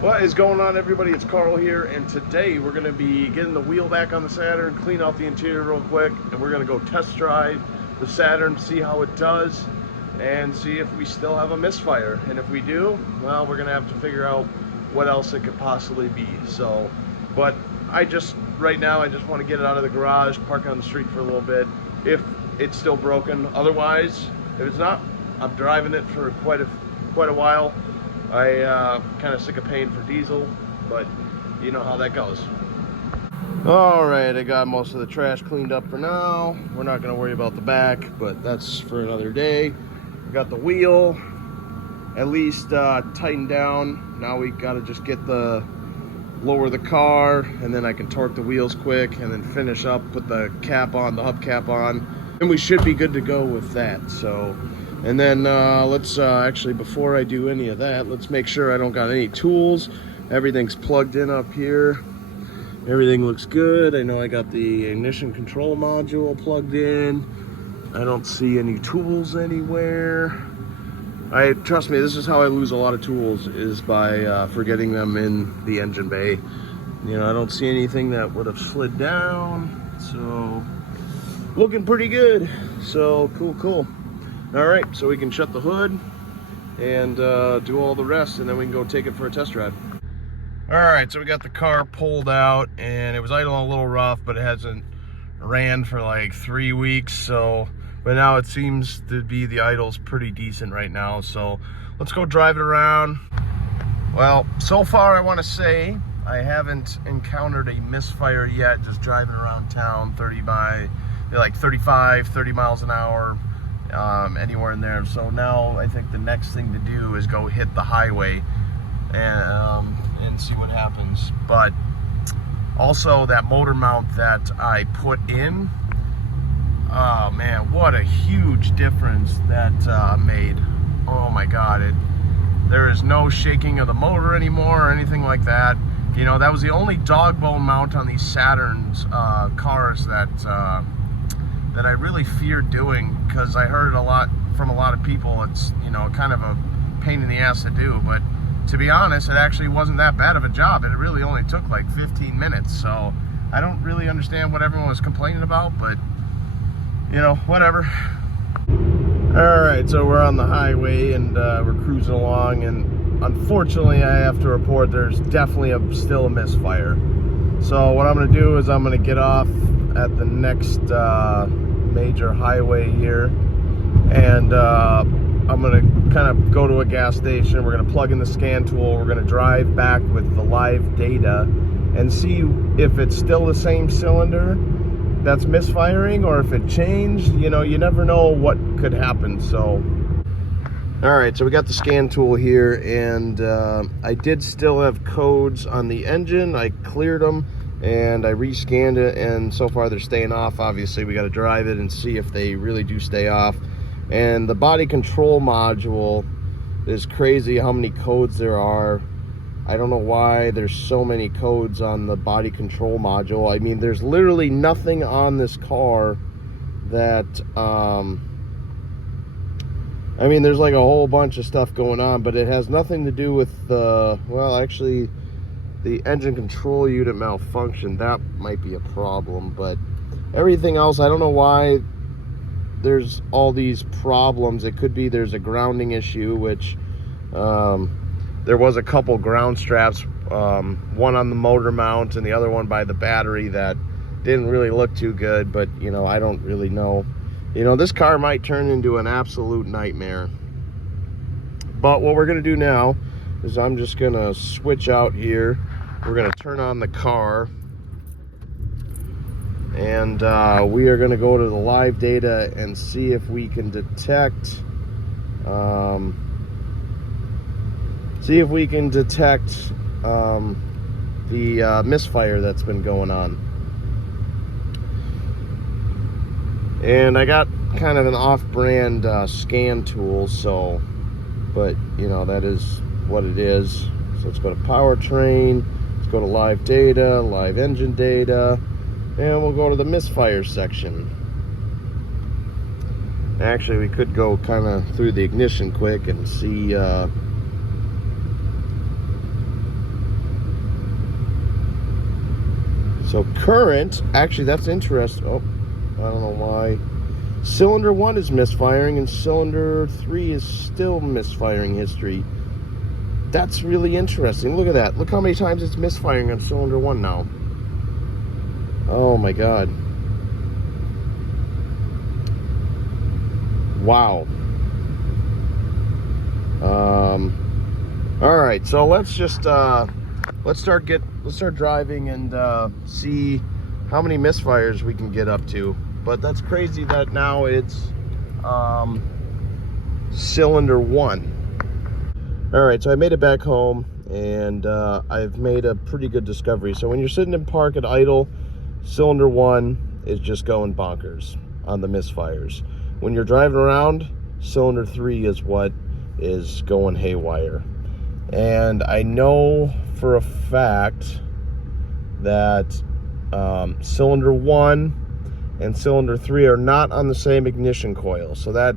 What is going on, everybody? It's Carl here, and today we're going to be getting the wheel back on the Saturn, clean out the interior real quick, and we're going to go test drive the Saturn, see how it does, and see if we still have a misfire. And if we do, well, we're going to have to figure out what else it could possibly be. So, but right now, I just want to get it out of the garage, park it on the street for a little bit, if it's still broken. Otherwise, if it's not, I'm driving it for quite a while. I kind of sick of paying for diesel, but you know how that goes. All right, I got most of the trash cleaned up for now. We're not going to worry about the back, but that's for another day. We got the wheel at least tightened down. Now we got to just lower the car, and then I can torque the wheels quick, and then finish up, put the cap on, the hubcap on, and we should be good to go with that. So. And then let's actually, before I do any of that, let's make sure I don't got any tools. Everything's plugged in up here. Everything looks good. I know I got the ignition control module plugged in. I don't see any tools anywhere. Trust me, this is how I lose a lot of tools, is by forgetting them in the engine bay. You know, I don't see anything that would have slid down. So, looking pretty good. So, cool. All right, so we can shut the hood and do all the rest, and then we can go take it for a test drive. All right, so we got the car pulled out, and it was idling a little rough, but it hasn't ran for like 3 weeks. So, but now it seems to be the idle's pretty decent right now. So let's go drive it around. Well, so far I want to say I haven't encountered a misfire yet. Just driving around town, 30 miles an hour. Anywhere in there. So now I think the next thing to do is go hit the highway and see what happens. But also that motor mount that I put in, oh man, what a huge difference that made. Oh my god, there is no shaking of the motor anymore or anything like that. You know, that was the only dog bone mount on these Saturns cars that I really feared doing, because I heard from a lot of people it's, you know, kind of a pain in the ass to do. But to be honest, it actually wasn't that bad of a job. It really only took like 15 minutes. So I don't really understand what everyone was complaining about, but you know, whatever. All right, so we're on the highway and we're cruising along, and unfortunately I have to report there's definitely still a misfire. So what I'm going to do is I'm going to get off at the next major highway here, and I'm going to kind of go to a gas station. We're going to plug in the scan tool. We're going to drive back with the live data and see if it's still the same cylinder that's misfiring, or if it changed. You know, you never know what could happen. So all right, so we got the scan tool here, and I did still have codes on the engine. I cleared them and I rescanned it, and so far they're staying off. Obviously we got to drive it and see if they really do stay off. And the body control module is crazy how many codes there are. I don't know why there's so many codes on the body control module. I mean, there's literally nothing on this car that I mean, there's like a whole bunch of stuff going on, but it has nothing to do with the, well, actually the engine control unit malfunction. That might be a problem, but everything else, I don't know why there's all these problems. It could be there's a grounding issue, which there was a couple ground straps, one on the motor mount and the other one by the battery, that didn't really look too good. But you know, I don't really know. You know, this car might turn into an absolute nightmare. But what we're gonna do now is I'm just gonna switch out here. We're gonna turn on the car, and we are gonna go to the live data and see if we can detect the misfire that's been going on. And I got kind of an off-brand scan tool, so, but you know, that is what it is. So let's go to powertrain, let's go to live data, live engine data, and we'll go to the misfire section. Actually, we could go kind of through the ignition quick and see So current, actually that's interesting. Oh, I don't know why. Cylinder 1 is misfiring and cylinder 3 is still misfiring history. That's really interesting. Look at that. Look how many times it's misfiring on cylinder 1 now. Oh my god. Wow. All right, so let's just let's start driving and see how many misfires we can get up to. But that's crazy that now it's cylinder 1. All right, so I made it back home, and I've made a pretty good discovery. So when you're sitting in park at idle, cylinder 1 is just going bonkers on the misfires. When you're driving around, cylinder 3 is what is going haywire. And I know for a fact that cylinder 1 and cylinder 3 are not on the same ignition coil. So that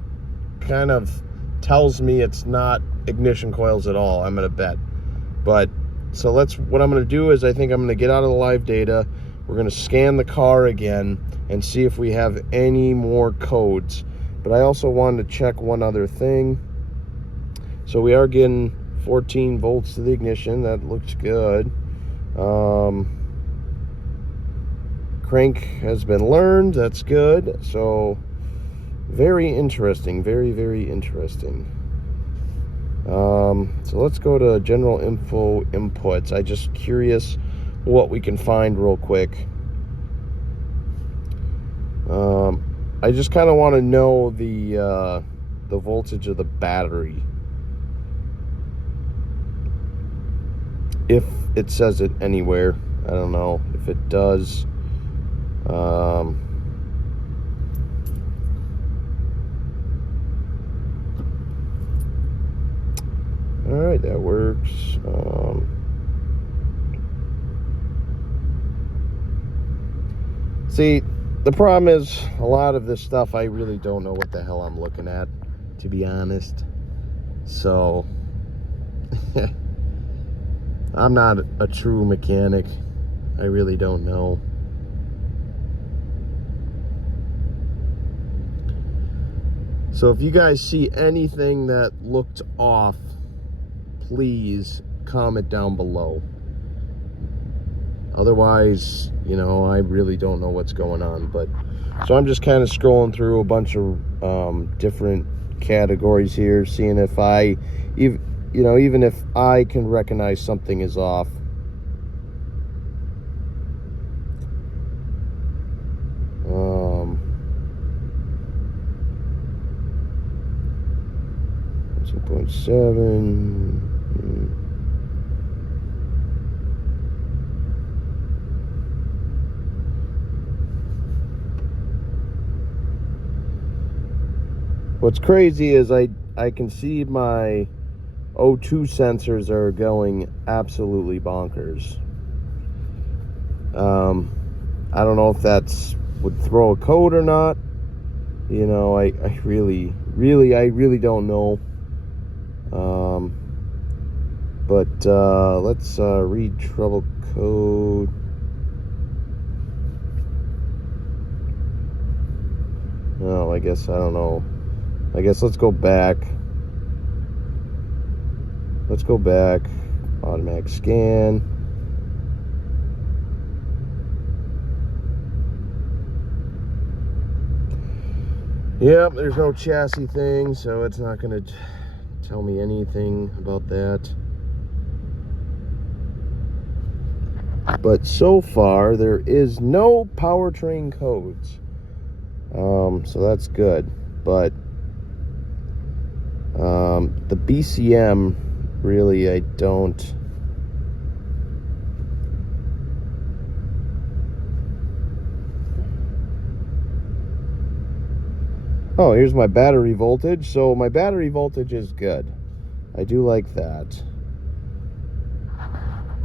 kind of tells me it's not ignition coils at all, I'm gonna bet. But so what I'm gonna do is I think I'm gonna get out of the live data. We're gonna scan the car again and see if we have any more codes. But I also wanted to check one other thing. So we are getting 14 volts to the ignition. That looks good. Crank has been learned. That's good. So very interesting. Very, very interesting. So let's go to general info inputs. I'm just curious what we can find real quick. I just kind of want to know the voltage of the battery, if it says it anywhere. I don't know if it does. All right, that works. See, the problem is a lot of this stuff I really don't know what the hell I'm looking at, to be honest. So I'm not a true mechanic. I really don't know. So if you guys see anything that looked off, please comment down below. Otherwise, you know, I really don't know what's going on. But so I'm just kind of scrolling through a bunch of different categories here, seeing if even if I can recognize something is off. .7. What's crazy is I can see my O2 sensors are going absolutely bonkers. I don't know if that's would throw a code or not. You know, I really don't know. But let's read trouble code. Oh, I guess I don't know. I guess let's go back. Let's go back. Automatic scan. Yep, there's no chassis thing, so it's not going to tell me anything about that. But so far, there is no powertrain codes. So that's good. But the BCM, really, I don't. Oh, here's my battery voltage. So my battery voltage is good. I do like that.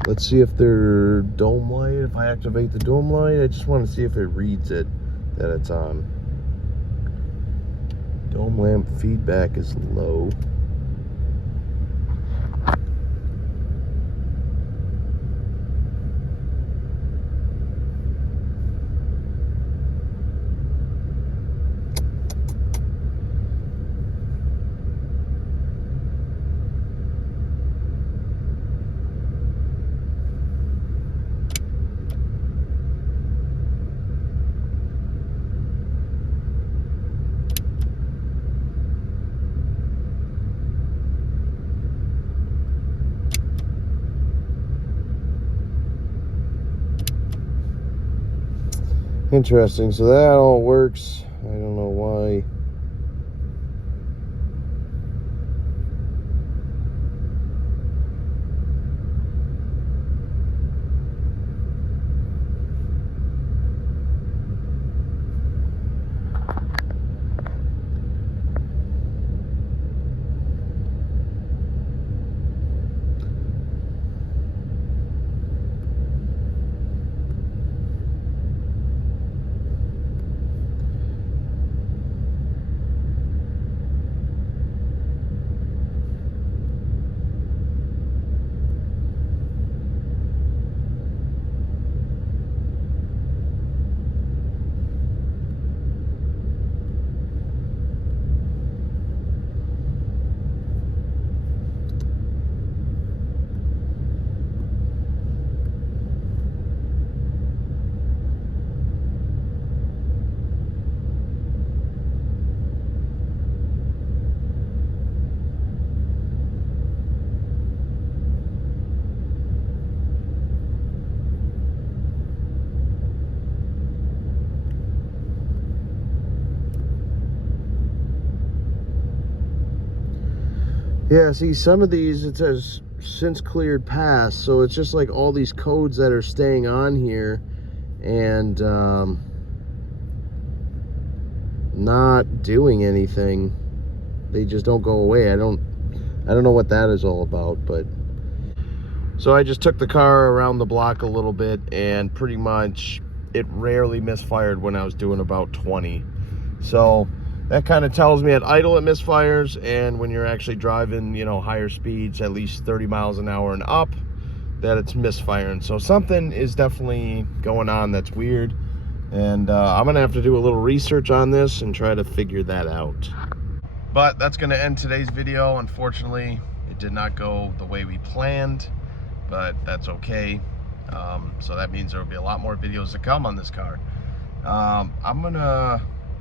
Let's see if they're dome light. If I activate the dome light, I just want to see if it reads it, that it's on. Dome lamp feedback is low. Interesting. So that all works. I don't know why. Yeah, see, some of these, it says since cleared past, so it's just like all these codes that are staying on here and not doing anything. They just don't go away. I don't know what that is all about, but so I just took the car around the block a little bit, and pretty much it rarely misfired when I was doing about 20. So that kind of tells me at idle it misfires, and when you're actually driving, you know, higher speeds, at least 30 miles an hour and up, that it's misfiring. So something is definitely going on that's weird, and I'm gonna have to do a little research on this and try to figure that out. But that's gonna end today's video. Unfortunately, it did not go the way we planned, but that's okay. So that means there will be a lot more videos to come on this car.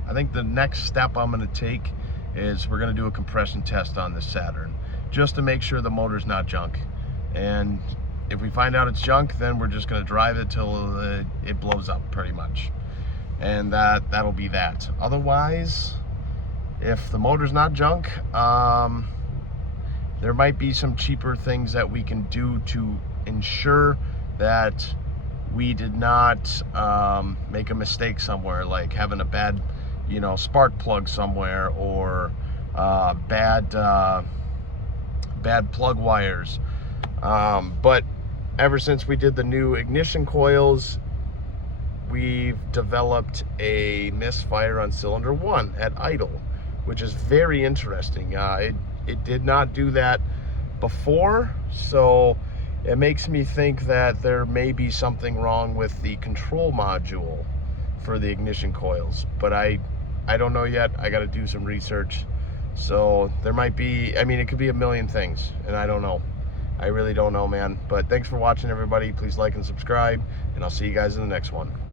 I think the next step I'm gonna take is we're gonna do a compression test on this Saturn, just to make sure the motor's not junk. And if we find out it's junk, then we're just gonna drive it till it blows up, pretty much. And that'll be that. Otherwise, if the motor's not junk, there might be some cheaper things that we can do to ensure that we did not make a mistake somewhere, like having a bad, you know, spark plug somewhere, or bad plug wires. But ever since we did the new ignition coils, we've developed a misfire on cylinder 1 at idle, which is very interesting. It did not do that before, so it makes me think that there may be something wrong with the control module for the ignition coils, but I don't know yet. I got to do some research. So there might be, I mean, it could be a million things, and I don't know. I really don't know, man. But thanks for watching, everybody. Please like and subscribe, and I'll see you guys in the next one.